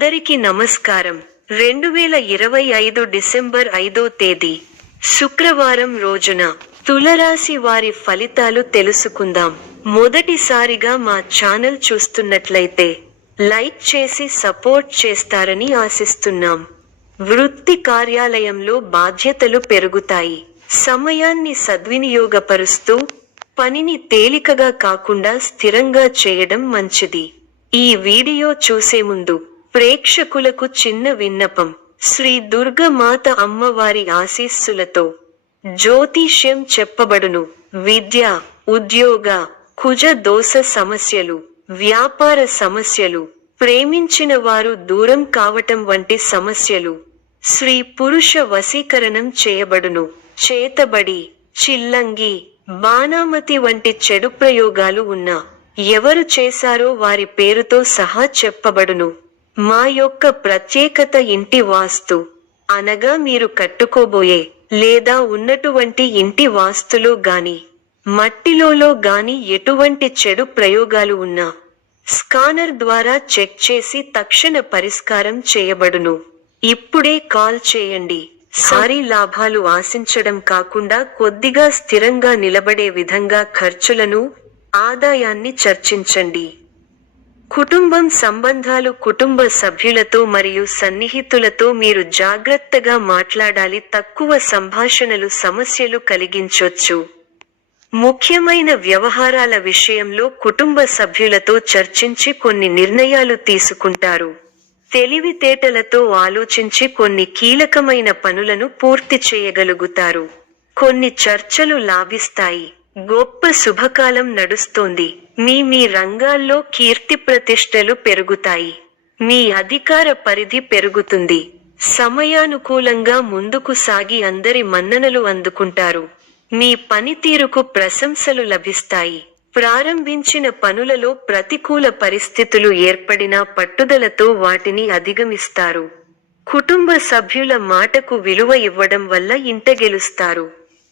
అందరికీ నమస్కారం. 2025 డిసెంబర్ 5వ తేదీ శుక్రవారం రోజున తులరాశి వారి ఫలితాలు తెలుసుకుందాం. మొదటిసారిగా మా ఛానల్ చూస్తున్నట్లయితే లైక్ చేసి సపోర్ట్ చేస్తారని ఆశిస్తున్నాం. వృత్తి కార్యాలయంలో బాధ్యతలు పెరుగుతాయి. సమయాన్ని సద్వినియోగపరుస్తూ పనిని తేలికగా కాకుండా స్థిరంగా చేయడం మంచిది. ఈ వీడియో చూసే ముందు ప్రేక్షకులకు చిన్న విన్నపం. శ్రీ దుర్గమాత అమ్మవారి ఆశీస్సులతో జ్యోతిష్యం చెప్పబడును. విద్య, ఉద్యోగ, కుజ దోష సమస్యలు, వ్యాపార సమస్యలు, ప్రేమించిన వారు దూరం కావటం వంటి సమస్యలు, స్త్రీ పురుష వశీకరణం చేయబడును. చేతబడి, చిల్లంగి, బాణామతి వంటి చెడు ప్రయోగాలు ఉన్నా ఎవరు చేశారో వారి పేరుతో సహా చెప్పబడును. మా యొక్క ప్రత్యేకత ఇంటి వాస్తు అనగా మీరు కట్టుకోబోయే లేదా ఉన్నటువంటి ఇంటి వాస్తులో గాని మట్టిలో గాని ఎటువంటి చెడు ప్రయోగాలు ఉన్నా స్కానర్ ద్వారా చెక్ చేసి తక్షణ పరిష్కారం చేయబడును. ఇప్పుడే కాల్ చేయండి. సారీ లాభాలు ఆశించడం కాకుండా కొద్దిగా స్థిరంగా నిలబడే విధంగా ఖర్చులను, ఆదాయాన్ని చర్చించండి. కుటుంబం సంబంధాలు, కుటుంబ సభ్యులతో మరియు సన్నిహితులతో మీరు జాగ్రత్తగా మాట్లాడాలి. తక్కువ సంభాషణలు సమస్యలు కలిగించొచ్చు. ముఖ్యమైన వ్యవహారాల విషయంలో కుటుంబ సభ్యులతో చర్చించి కొన్ని నిర్ణయాలు తీసుకుంటారు. తెలివితేటలతో ఆలోచించి కొన్ని కీలకమైన పనులను పూర్తి చేయగలుగుతారు. కొన్ని చర్చలు లాభిస్తాయి. గొప్ప శుభకాలం నడుస్తోంది. మీ రంగాల్లో కీర్తి ప్రతిష్టలు పెరుగుతాయి. మీ అధికార పరిధి పెరుగుతుంది. సమయానుకూలంగా ముందుకు సాగి అందరి మన్ననలు అందుకుంటారు. మీ పనితీరుకు ప్రశంసలు లభిస్తాయి. ప్రారంభించిన పనులలో ప్రతికూల పరిస్థితులు ఏర్పడినా పట్టుదలతో వాటిని అధిగమిస్తారు. కుటుంబ సభ్యుల మాటకు విలువ ఇవ్వడం వల్ల ఇంట గెలుస్తారు.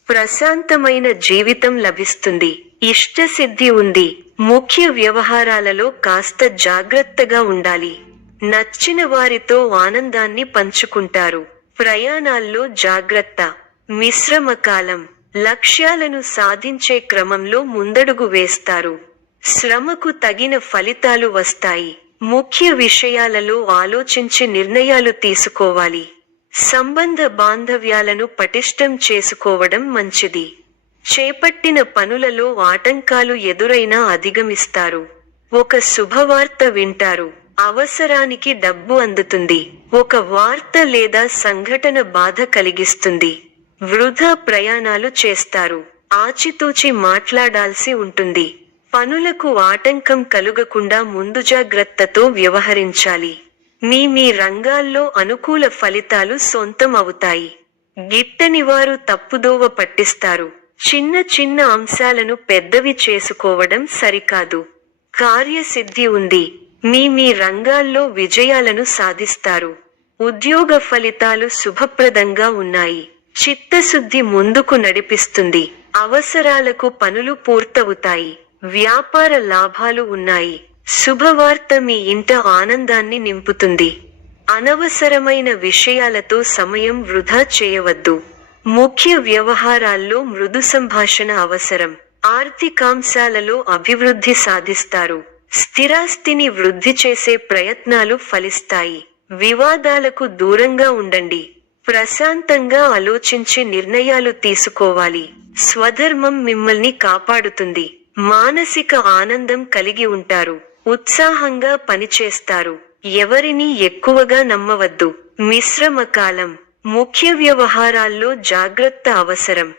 ప్రశాంతమైన జీవితం లభిస్తుంది. ఇష్టసిద్ధి ఉంది. ముఖ్య వ్యవహారాలలో కాస్త జాగ్రత్తగా ఉండాలి. నచ్చిన వారితో ఆనందాన్ని పంచుకుంటారు. ప్రయాణాల్లో జాగ్రత్త. మిశ్రమ కాలం. లక్ష్యాలను సాధించే క్రమంలో ముందడుగు వేస్తారు. శ్రమకు తగిన ఫలితాలు వస్తాయి. ముఖ్య విషయాలలో ఆలోచించి నిర్ణయాలు తీసుకోవాలి. సంబంధ బాంధవ్యాలను పటిష్టం చేసుకోవడం మంచిది. చేపట్టిన పనులలో ఆటంకాలు ఎదురైనా అధిగమిస్తారు. ఒక శుభవార్త వింటారు. అవసరానికి డబ్బు అందుతుంది. ఒక వార్త లేదా సంఘటన బాధ కలిగిస్తుంది. వృధా ప్రయాణాలు చేస్తారు. ఆచితూచి మాట్లాడాల్సి ఉంటుంది. పనులకు ఆటంకం కలుగకుండా ముందు జాగ్రత్తతో వ్యవహరించాలి. మీ రంగాల్లో అనుకూల ఫలితాలు సొంతం అవుతాయి. గిట్టనివారు తప్పుదోవ పట్టిస్తారు. చిన్న అంశాలను పెద్దవి చేసుకోవడం సరికాదు. కార్యసిద్ధి ఉంది. మీ రంగాల్లో విజయాలను సాధిస్తారు. ఉద్యోగ ఫలితాలు శుభప్రదంగా ఉన్నాయి. చిత్తశుద్ధి ముందుకు నడిపిస్తుంది. అవసరాలకు పనులు పూర్తవుతాయి. వ్యాపార లాభాలు ఉన్నాయి. శుభవార్త మీ ఇంట ఆనందాన్ని నింపుతుంది. అనవసరమైన విషయాలతో సమయం వృధా చేయవద్దు. ముఖ్య వ్యవహారాల్లో మృదు సంభాషణ అవసరం. ఆర్థికాంశాలలో అభివృద్ధి సాధిస్తారు. స్థిరాస్తిని వృద్ధి చేసే ప్రయత్నాలు ఫలిస్తాయి. వివాదాలకు దూరంగా ఉండండి. ప్రశాంతంగా ఆలోచించి నిర్ణయాలు తీసుకోవాలి. స్వధర్మం మిమ్మల్ని కాపాడుతుంది. మానసిక ఆనందం కలిగి ఉంటారు. ఉత్సాహంగా పనిచేస్తారు. ఎవరిని ఎక్కువగా నమ్మవద్దు. మిశ్రమ కాలం. ముఖ్య వ్యవహారాల్లో జాగ్రత్త అవసరం.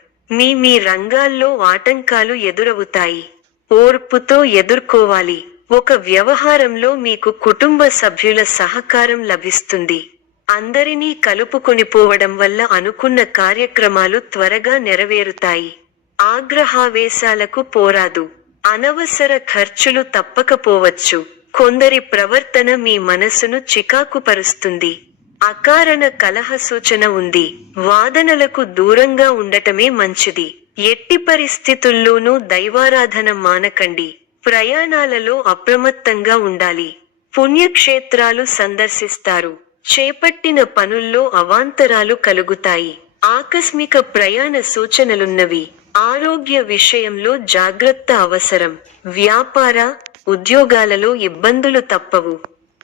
మీ రంగాల్లో ఆటంకాలు ఎదురవుతాయి. ఓర్పుతో ఎదుర్కోవాలి. ఒక వ్యవహారంలో మీకు కుటుంబ సభ్యుల సహకారం లభిస్తుంది. అందరినీ కలుపుకొనిపోవడం వల్ల అనుకున్న కార్యక్రమాలు త్వరగా నెరవేరుతాయి. ఆగ్రహావేశాలకు పోరాదు. అనవసర ఖర్చులు తప్పకపోవచ్చు. కొందరి ప్రవర్తన మీ మనసును చికాకుపరుస్తుంది. అకారణ కలహ సూచన ఉంది. వాదనలకు దూరంగా ఉండటమే మంచిది. ఎట్టి పరిస్థితుల్లోనూ దైవారాధన మానకండి. ప్రయాణాలలో అప్రమత్తంగా ఉండాలి. పుణ్యక్షేత్రాలు సందర్శిస్తారు. చేపట్టిన పనుల్లో అవాంతరాలు కలుగుతాయి. ఆకస్మిక ప్రయాణ సూచనలున్నవి. ఆరోగ్య విషయంలో జాగ్రత్త అవసరం. వ్యాపార, ఉద్యోగాలలో ఇబ్బందులు తప్పవు.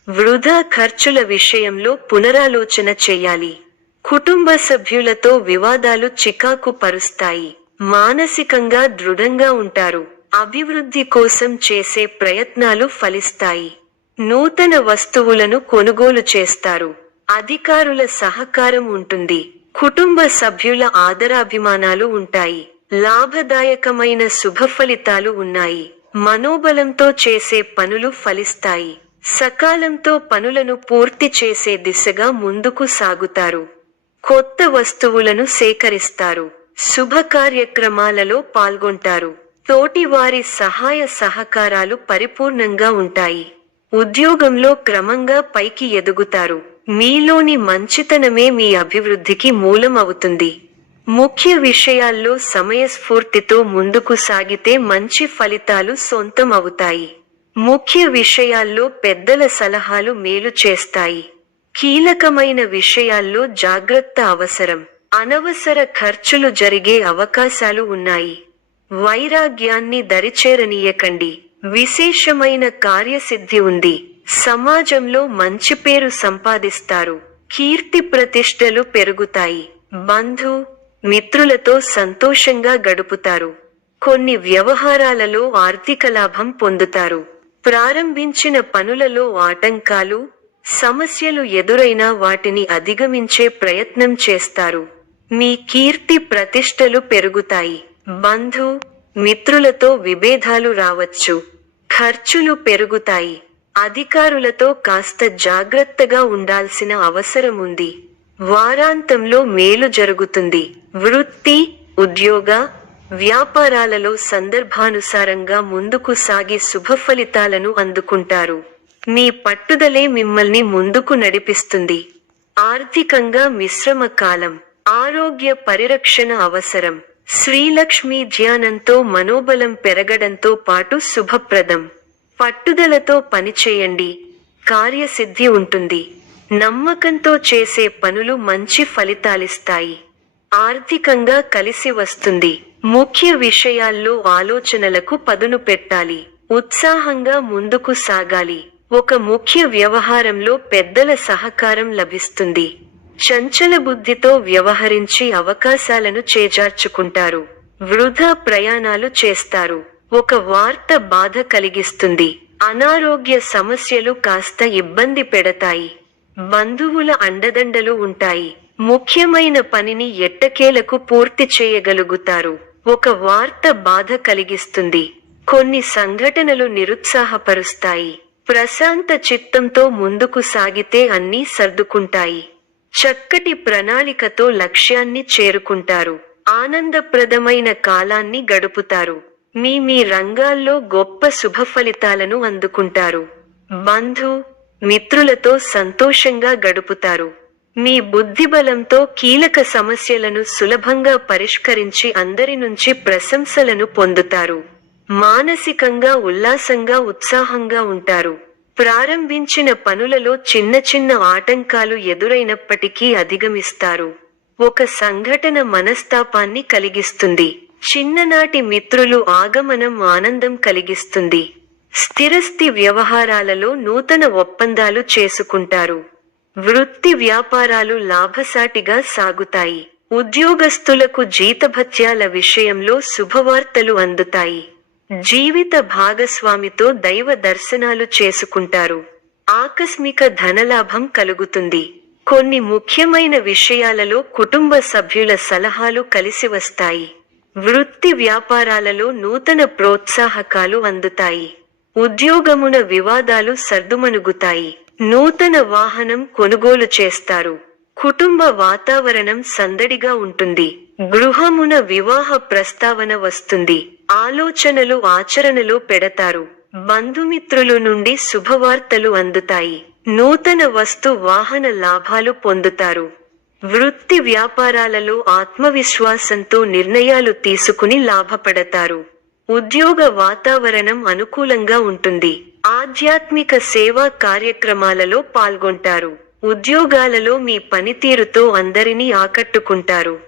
వృధా ఖర్చుల విషయంలో పునరాలోచన చేయాలి. కుటుంబ సభ్యులతో వివాదాలు చికాకు పరుస్తాయి. మానసికంగా దృఢంగా ఉంటారు. అభివృద్ధి కోసం చేసే ప్రయత్నాలు ఫలిస్తాయి. నూతన వస్తువులను కొనుగోలు చేస్తారు. అధికారుల సహకారం ఉంటుంది. కుటుంబ సభ్యుల ఆదరాభిమానాలు ఉంటాయి. లాభదాయకమైన శుభ ఫలితాలు ఉన్నాయి. మనోబలంతో చేసే పనులు ఫలిస్తాయి. సకాలంతో పనులను పూర్తి చేసే దిశగా ముందుకు సాగుతారు. కొత్త వస్తువులను సేకరిస్తారు. శుభ కార్యక్రమాలలో పాల్గొంటారు. తోటివారి సహాయ సహకారాలు పరిపూర్ణంగా ఉంటాయి. ఉద్యోగంలో క్రమంగా పైకి ఎదుగుతారు. మీలోని మంచితనమే మీ అభివృద్ధికి మూలం అవుతుంది. ముఖ్య విషయాల్లో సమయస్ఫూర్తితో ముందుకు సాగితే మంచి ఫలితాలు సొంతం అవుతాయి. ముఖ్య విషయాల్లో పెద్దల సలహాలు మేలు చేస్తాయి. కీలకమైన విషయాల్లో జాగ్రత్త అవసరం. అనవసర ఖర్చులు జరిగే అవకాశాలు ఉన్నాయి. వైరాగ్యాన్ని దరిచేరనీయకండి. విశేషమైన కార్యసిద్ధి ఉంది. సమాజంలో మంచి పేరు సంపాదిస్తారు. కీర్తి ప్రతిష్టలు పెరుగుతాయి. బంధు, మిత్రులతో సంతోషంగా గడుపుతారు. కొన్ని వ్యవహారాలలో ఆర్థిక లాభం పొందుతారు. ప్రారంభించిన పనులలో ఆటంకాలు, సమస్యలు ఎదురైనా వాటిని అధిగమించే ప్రయత్నం చేస్తారు. మీ కీర్తి ప్రతిష్టలు పెరుగుతాయి. బంధు, మిత్రులతో విభేదాలు రావచ్చు. ఖర్చులు పెరుగుతాయి. అధికారులతో కాస్త జాగ్రత్తగా ఉండాల్సిన అవసరం ఉంది. వారాంతంలో మేలు జరుగుతుంది. వృత్తి, ఉద్యోగ, వ్యాపారాలలో సందర్భానుసారంగా ముందుకు సాగి శుభ ఫలితాలను అందుకుంటారు. మీ పట్టుదలే మిమ్మల్ని ముందుకు నడిపిస్తుంది. ఆర్థికంగా మిశ్రమ కాలం. ఆరోగ్య పరిరక్షణ అవసరం. శ్రీలక్ష్మీ ధ్యానంతో మనోబలం పెరగడంతో పాటు శుభప్రదం. పట్టుదలతో పనిచేయండి. కార్యసిద్ధి ఉంటుంది. నమ్మకంతో చేసే పనులు మంచి ఫలితాలిస్తాయి. ఆర్థికంగా కలిసి వస్తుంది. ముఖ్య విషయాల్లో ఆలోచనలకు పదును పెట్టాలి. ఉత్సాహంగా ముందుకు సాగాలి. ఒక ముఖ్య వ్యవహారంలో పెద్దల సహకారం లభిస్తుంది. చంచల బుద్ధితో వ్యవహరించి అవకాశాలను చేజార్చుకుంటారు. వృధా ప్రయాణాలు చేస్తారు. ఒక వార్త బాధ కలిగిస్తుంది. అనారోగ్య సమస్యలు కాస్త ఇబ్బంది పెడతాయి. బంధువుల అండదండలు ఉంటాయి. ముఖ్యమైన పనిని ఎట్టకేలకు పూర్తి చేయగలుగుతారు. ఒక వార్త బాధ కలిగిస్తుంది. కొన్ని సంఘటనలు నిరుత్సాహపరుస్తాయి. ప్రశాంత చిత్తంతో ముందుకు సాగితే అన్నీ సర్దుకుంటాయి. చక్కటి ప్రణాళికతో లక్ష్యాన్ని చేరుకుంటారు. ఆనందప్రదమైన కాలాన్ని గడుపుతారు. మీ రంగాల్లో గొప్ప శుభ ఫలితాలను అందుకుంటారు. బంధు, మిత్రులతో సంతోషంగా గడుపుతారు. మీ బుద్ధిబలంతో కీలక సమస్యలను సులభంగా పరిష్కరించి అందరి నుంచి ప్రశంసలను పొందుతారు. మానసికంగా ఉల్లాసంగా ఉత్సాహంగా ఉంటారు. ప్రారంభించిన పనులలో చిన్న చిన్న ఆటంకాలు ఎదురైనప్పటికీ అధిగమిస్తారు. ఒక సంఘటన మనస్తాపాన్ని కలిగిస్తుంది. చిన్ననాటి మిత్రులు ఆగమనం ఆనందం కలిగిస్తుంది. స్థిరస్థి వ్యవహారాలలో నూతన ఒప్పందాలు చేసుకుంటారు. వృత్తి వ్యాపారాలు లాభసాటిగా సాగుతాయి. ఉద్యోగస్తులకు జీతభత్యాల విషయంలో శుభవార్తలు అందుతాయి. జీవిత భాగస్వామితో దైవ దర్శనాలు చేసుకుంటారు. ఆకస్మిక ధనలాభం కలుగుతుంది. కొన్ని ముఖ్యమైన విషయాలలో కుటుంబ సభ్యుల సలహాలు కలిసి వస్తాయి. వృత్తి వ్యాపారాలలో నూతన ప్రోత్సాహకాలు అందుతాయి. ఉద్యోగమున వివాదాలు సర్దుమణుగుతాయి. నూతన వాహనం కొనుగోలు చేస్తారు. కుటుంబ వాతావరణం సందడిగా ఉంటుంది. గృహమున వివాహ ప్రస్తావన వస్తుంది. ఆలోచనలు ఆచరణలో పెడతారు. బంధుమిత్రులు నుండి శుభవార్తలు అందుతాయి. నూతన వస్తు వాహన లాభాలు పొందుతారు. వృత్తి వ్యాపారాలలో ఆత్మవిశ్వాసంతో నిర్ణయాలు తీసుకుని లాభపడతారు. ఉద్యోగ వాతావరణం అనుకూలంగా ఉంటుంది. ఆధ్యాత్మిక సేవా కార్యక్రమాలలో పాల్గొంటారు. ఉద్యోగాలలో మీ పనితీరుతో అందరినీ ఆకట్టుకుంటారు.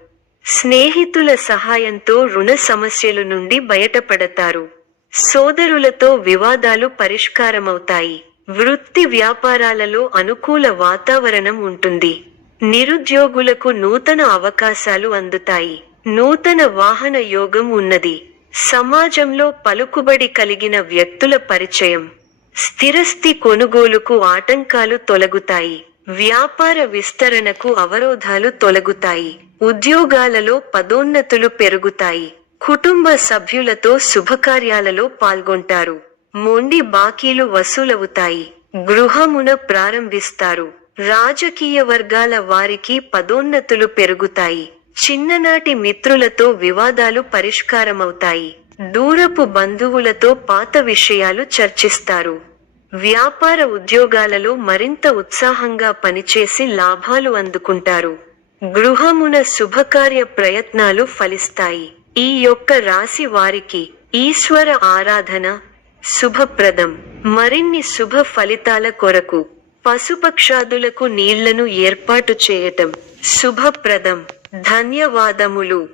స్నేహితుల సహాయంతో రుణ సమస్యల నుండి బయటపడతారు. సోదరులతో వివాదాలు పరిష్కారమవుతాయి. వృత్తి వ్యాపారాలలో అనుకూల వాతావరణం ఉంటుంది. నిరుద్యోగులకు నూతన అవకాశాలు అందుతాయి. నూతన వాహన యోగం ఉన్నది. సమాజంలో పలుకుబడి కలిగిన వ్యక్తుల పరిచయం. స్థిరస్థి కొనుగోలుకు ఆటంకాలు తొలగుతాయి. వ్యాపార విస్తరణకు అవరోధాలు తొలగుతాయి. ఉద్యోగాలలో పదోన్నతులు పెరుగుతాయి. కుటుంబ సభ్యులతో శుభకార్యాలలో పాల్గొంటారు. మొండి బాకీలు వసూలవుతాయి. గృహమున ప్రారంభిస్తారు. రాజకీయ వర్గాల వారికి పదోన్నతులు పెరుగుతాయి. చిన్ననాటి మిత్రులతో వివాదాలు పరిష్కారమవుతాయి. దూరపు బంధువులతో పాత విషయాలు చర్చిస్తారు. వ్యాపార ఉద్యోగాలలో మరింత ఉత్సాహంగా పనిచేసి లాభాలు అందుకుంటారు. గృహమున శుభకార్య ప్రయత్నాలు ఫలిస్తాయి. ఈ యొక్క రాశి వారికి ఈశ్వర ఆరాధన శుభప్రదం. మరిన్ని శుభ ఫలితాల కొరకు పశుపక్షాదులకు నీళ్లను ఏర్పాటు చేయటం శుభప్రదం. ధన్యవాదములు.